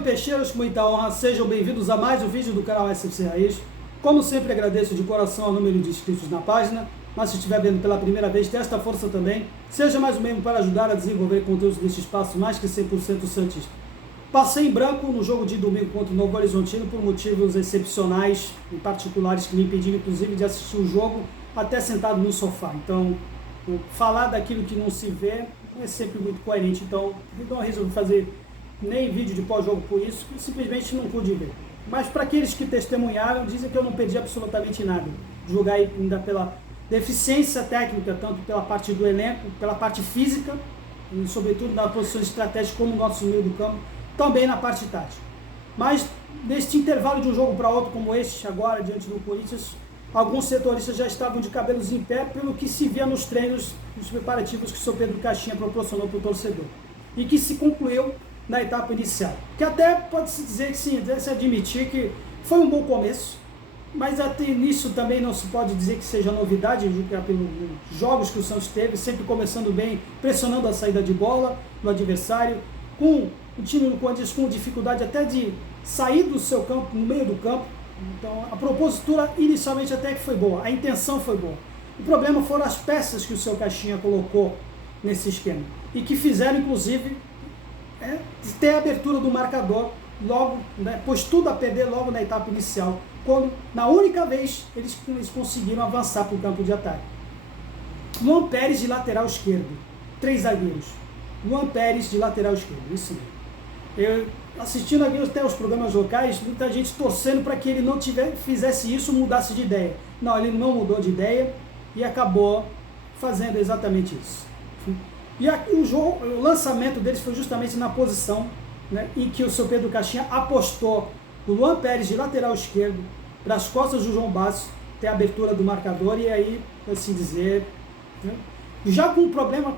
Salve peixeiros, com muita honra, sejam bem-vindos a mais um vídeo do canal SFC Raiz. Como sempre, agradeço de coração o número de inscritos na página, mas se estiver vendo pela primeira vez, dê esta força também. Seja mais um membro para ajudar a desenvolver conteúdos deste espaço mais que 100% santista. Passei em branco no jogo de domingo contra o Novo Horizontino por motivos excepcionais e particulares que me impediram, inclusive, de assistir o jogo até sentado no sofá. Então, falar daquilo que não se vê é sempre muito coerente. Então, não resolvi fazer nem vídeo de pós-jogo por isso, simplesmente não pude ver. Mas para aqueles que testemunharam, dizem que eu não perdi absolutamente nada. Jogar ainda pela deficiência técnica, tanto pela parte do elenco, pela parte física, e sobretudo na posição estratégica como o nosso meio do campo, também na parte tática. Mas neste intervalo de um jogo para outro como este, agora, diante do Corinthians, alguns setoristas já estavam de cabelos em pé pelo que se via nos treinos, nos preparativos que o Sr. Pedro Caixinha proporcionou para o torcedor. E que se concluiu na etapa inicial. Que até pode-se dizer que sim, deve-se admitir que foi um bom começo, mas até nisso também não se pode dizer que seja novidade, pelos jogos que o Santos teve, sempre começando bem, pressionando a saída de bola do adversário, com o time do Corinthians com dificuldade até de sair do seu campo, no meio do campo. Então a propositura inicialmente até que foi boa, a intenção foi boa. O problema foram as peças que o seu Caixinha colocou nesse esquema, e que fizeram inclusive ter a abertura do marcador logo, pôs tudo a perder logo na etapa inicial, quando na única vez eles conseguiram avançar para o campo de ataque. Luan Pérez de lateral esquerdo, 3 zagueiros. Luan Pérez de lateral esquerdo, isso mesmo. Eu assistindo aqui até os programas locais, muita gente torcendo para que ele não fizesse isso, mudasse de ideia. Não, ele não mudou de ideia e acabou fazendo exatamente isso. E o lançamento deles foi justamente na posição, em que o Sr. Pedro Caixinha apostou o Luan Pérez de lateral esquerdo para as costas do João Basso, ter a abertura do marcador e aí, assim dizer, já com o problema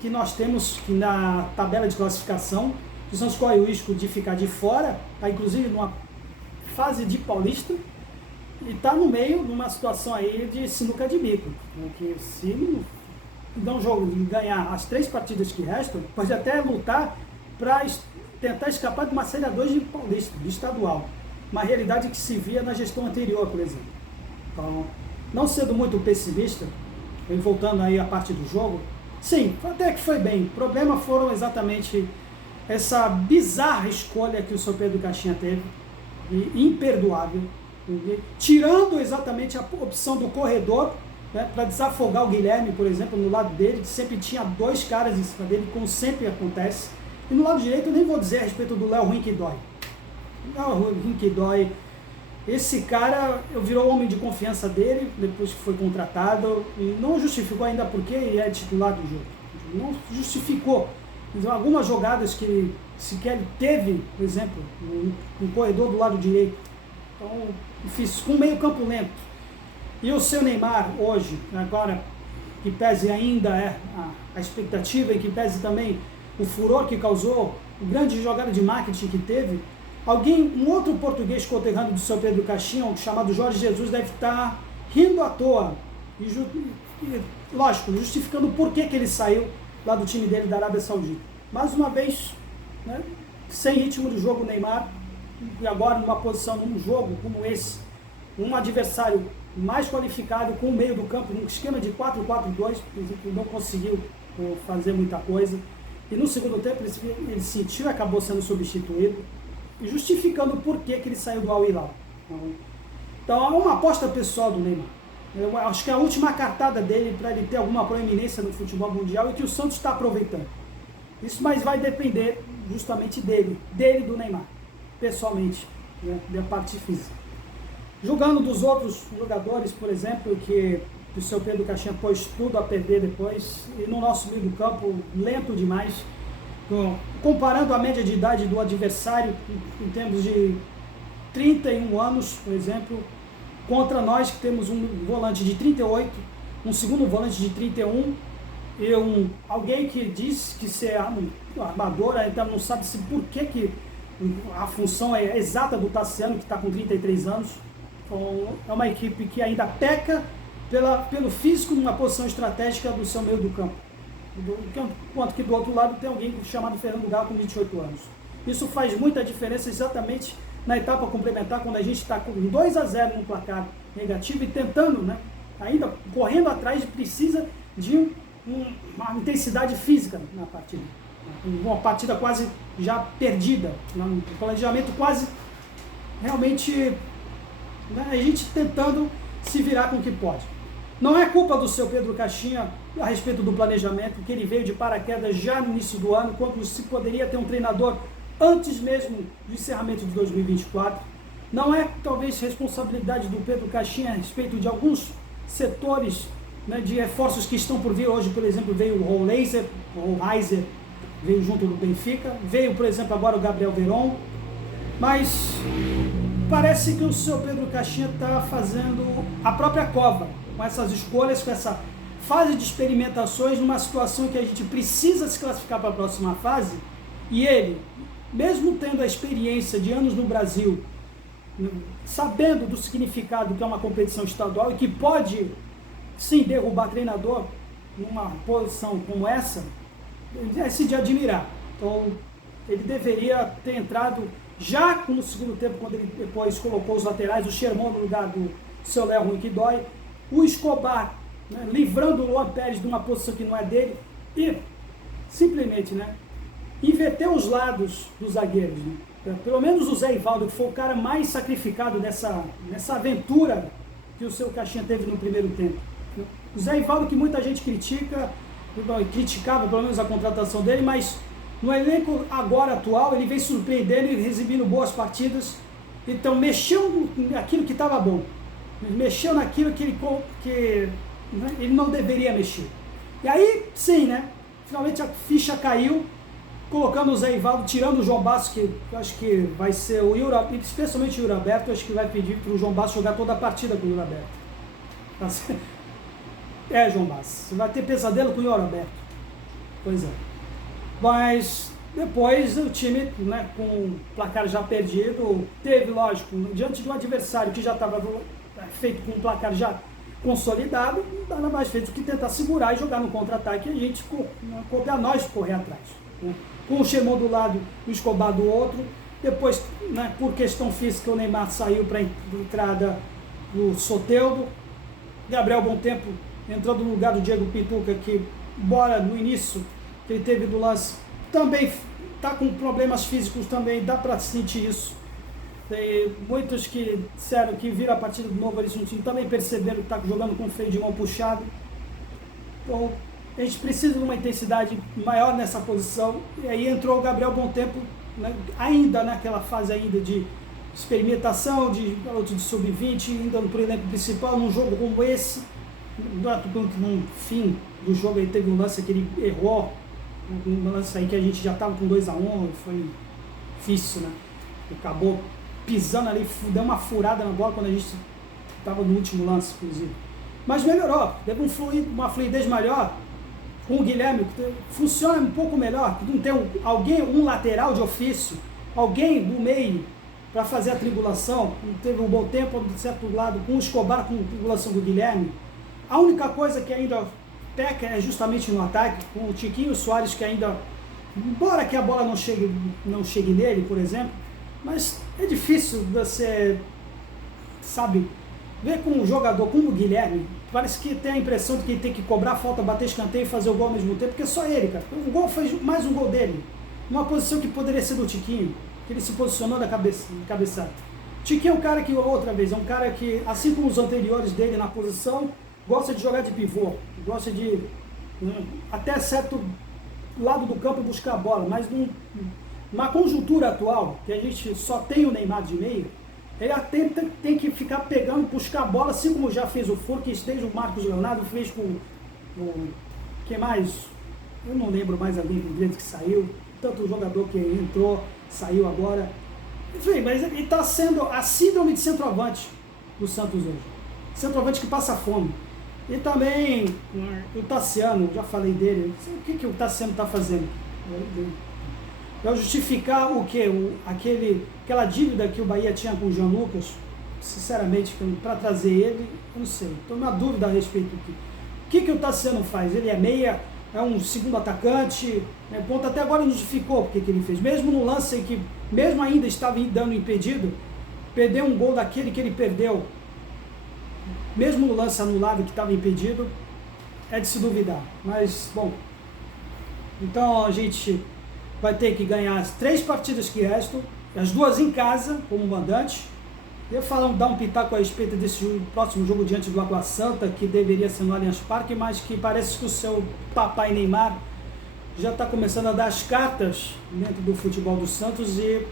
que nós temos que na tabela de classificação, o Santos corre o risco de ficar de fora, tá, inclusive numa fase de Paulista, e está no meio de uma situação aí de sinuca de bico, que se não jogo e ganhar as 3 partidas que restam, pode até lutar para tentar escapar de uma série A2 de Paulista, de estadual. Uma realidade que se via na gestão anterior, por exemplo. Então, não sendo muito pessimista, voltando aí à parte do jogo, sim, até que foi bem. O problema foram exatamente essa bizarra escolha que o Sr. Pedro Caixinha teve, imperdoável, tirando exatamente a opção do corredor, para desafogar o Guilherme, por exemplo, no lado dele, que sempre tinha 2 caras em cima dele, como sempre acontece. E no lado direito, eu nem vou dizer a respeito do Léo Rinquidói. Léo Rinquidói, esse cara virou homem de confiança dele, depois que foi contratado, e não justificou ainda porque ele é titular do jogo. Não justificou. Então, algumas jogadas que ele sequer teve, por exemplo, no corredor do lado direito. Então, fiz com meio campo lento. E o seu Neymar hoje, agora, que pese ainda a expectativa e que pese também o furor que causou, o grande jogada de marketing que teve, um outro português conterrâneo do seu Pedro Caixinha, chamado Jorge Jesus, deve estar rindo à toa, e lógico, justificando por que ele saiu lá do time dele da Arábia Saudita. Mais uma vez, sem ritmo de jogo o Neymar, e agora numa posição, num jogo como esse, um adversário mais qualificado, com o meio do campo, num esquema de 4-4-2, não conseguiu fazer muita coisa. E no segundo tempo ele sentiu e acabou sendo substituído, justificando por que ele saiu do Al Hilal. Então é uma aposta pessoal do Neymar. Eu acho que é a última cartada dele para ele ter alguma proeminência no futebol mundial e que o Santos está aproveitando. Isso mais vai depender justamente dele do Neymar, pessoalmente, da parte física. Julgando dos outros jogadores, por exemplo, que o Sr. Pedro Caixinha pôs tudo a perder depois, e no nosso meio do campo, lento demais, comparando a média de idade do adversário, em termos de 31 anos, por exemplo, contra nós que temos um volante de 38, um segundo volante de 31, e alguém que diz que ser armador, então não sabe se por que a função é exata do Tassiano, que está com 33 anos. É uma equipe que ainda peca pelo físico numa posição estratégica do seu meio do campo. Enquanto que do outro lado tem alguém chamado Fernando Galo com 28 anos. Isso faz muita diferença exatamente na etapa complementar, quando a gente está com 2-0 no placar negativo e tentando, né, ainda correndo atrás, precisa de uma intensidade física na partida. Uma partida quase já perdida, um planejamento quase realmente, né, a gente tentando se virar com o que pode. Não é culpa do seu Pedro Caixinha a respeito do planejamento, que ele veio de paraquedas já no início do ano, quando se poderia ter um treinador antes mesmo do encerramento de 2024. Não é talvez responsabilidade do Pedro Caixinha a respeito de alguns setores, né, de reforços que estão por vir. Hoje, por exemplo, veio o Rollheiser, veio junto do Benfica, veio, por exemplo, agora o Gabriel Veron, mas parece que o seu Pedro Caixinha está fazendo a própria cova, com essas escolhas, com essa fase de experimentações, numa situação que a gente precisa se classificar para a próxima fase, e ele, mesmo tendo a experiência de anos no Brasil, sabendo do significado que é uma competição estadual e que pode, sim, derrubar treinador numa posição como essa, é se de admirar. Então, ele deveria ter entrado já no segundo tempo, quando ele depois colocou os laterais, o Sherman no lugar do seu Léo Ruim que dói, o Escobar, né, livrando o Luan Pérez de uma posição que não é dele, e simplesmente, né, inverter os lados dos zagueiros. Né? Pelo menos o Zé Ivaldo, que foi o cara mais sacrificado nessa aventura que o seu Caixinha teve no primeiro tempo. O Zé Ivaldo, que muita gente criticava pelo menos a contratação dele, mas no elenco agora atual ele vem surpreendendo e exibindo boas partidas. Então mexeu naquilo que estava bom, mexeu naquilo que ele não deveria mexer. E aí sim, né, finalmente a ficha caiu, colocando o Zé Ivaldo, tirando o João Basso, que eu acho que vai ser o Yuri, especialmente o Yuri Alberto, eu acho que vai pedir para o João Basso jogar toda a partida com o Yuri Alberto. João Basso, você vai ter pesadelo com o Yuri Alberto. Pois é. Mas depois o time, né, com o placar já perdido, teve, lógico, diante de um adversário que já estava feito com um placar já consolidado, não dava mais feito do que tentar segurar e jogar no contra-ataque, e a gente, coube a nós correr atrás. Né? Com o Sherman do lado e o Escobar do outro. Depois, né, por questão física, o Neymar saiu para a entrada do Soteldo. Gabriel Bom Tempo entrando no lugar do Diego Pituca, que, embora no início que ele teve do lance, também está com problemas físicos, também dá para sentir isso. Tem muitos que disseram que viram a partida do Novo Horizontino, também perceberam que está jogando com o freio de mão puxado. Então, a gente precisa de uma intensidade maior nessa posição, e aí entrou o Gabriel Bom Tempo, né, ainda naquela fase ainda de experimentação, de garoto de sub-20, ainda no elenco principal, num jogo como esse. No fim do jogo ele teve um lance que ele errou, um lance aí que a gente já estava com 2-1, foi difícil, né? Acabou pisando ali, deu uma furada na bola quando a gente estava no último lance, inclusive. Mas melhorou, teve uma fluidez maior com o Guilherme, que funciona um pouco melhor, não tem um lateral de ofício, alguém do meio para fazer a triangulação. Teve um Bom Tempo de certo lado, com o Escobar, com a triangulação do Guilherme. A única coisa que ainda peca é justamente no ataque, com o Tiquinho Soares, que ainda, embora que a bola não chegue nele, por exemplo, mas é difícil você, sabe, ver com um jogador como o Guilherme, parece que tem a impressão de que ele tem que cobrar falta, bater escanteio e fazer o gol ao mesmo tempo, porque é só ele, cara. O gol fez mais um gol dele, numa posição que poderia ser do Tiquinho, que ele se posicionou na cabeçada. Tiquinho é um cara que, outra vez, é um cara que, assim como os anteriores dele na posição, gosta de jogar de pivô, gosta de, até certo lado do campo, buscar a bola, mas numa conjuntura atual, que a gente só tem o Neymar de meio, ele tem que ficar pegando, buscar a bola, assim como já fez o Furques, desde o Marcos Leonardo, fez com o quem mais? Eu não lembro mais alguém do que saiu, tanto o jogador que entrou, saiu agora. Enfim, mas ele está sendo a síndrome de centroavante do Santos hoje. Centroavante que passa fome. E também o Tassiano, já falei dele, o que o Tassiano está fazendo? Para justificar o quê? Aquela dívida que o Bahia tinha com o Jean Lucas, sinceramente, para trazer ele, eu não sei, estou na dúvida a respeito do que o Tassiano faz. Ele é meia, é um segundo atacante, né? Ponto até agora não justificou porque que ele fez, mesmo no lance em que, mesmo ainda estava dando impedido, perder um gol daquele que ele perdeu, mesmo no lance anulado que estava impedido, é de se duvidar. Mas, bom, então a gente vai ter que ganhar as 3 partidas que restam, as 2 em casa, como mandante. Eu falo, dar um pitaco a respeito desse próximo jogo diante do Água Santa, que deveria ser no Allianz Parque, mas que parece que o seu papai Neymar já está começando a dar as cartas dentro do futebol do Santos, e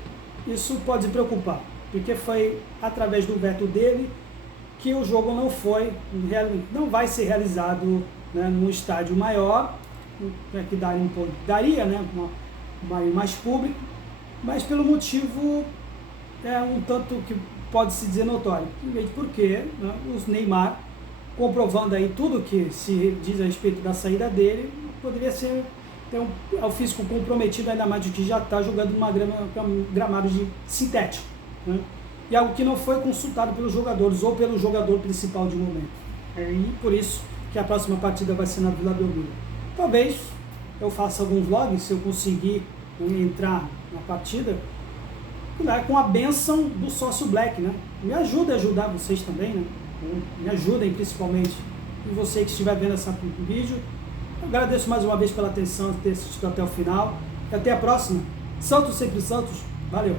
isso pode preocupar, porque foi através do veto dele que o jogo não vai ser realizado, né, num estádio maior, né, que daria, né, mais público, mas pelo motivo um tanto que pode-se dizer notório, porque, né, o Neymar, comprovando aí tudo que se diz a respeito da saída dele, poderia ter o físico comprometido, ainda mais do que já está jogando numa gramado sintético, né? E algo que não foi consultado pelos jogadores ou pelo jogador principal de momento. E por isso que a próxima partida vai ser na Vila Belmiro. Talvez eu faça alguns vlogs, se eu conseguir entrar na partida, com a bênção do sócio Black, né? Me ajuda a ajudar vocês também, né? Me ajudem principalmente. E você que estiver vendo esse vídeo, eu agradeço mais uma vez pela atenção, de ter assistido até o final. E até a próxima. Santos sempre Santos. Valeu!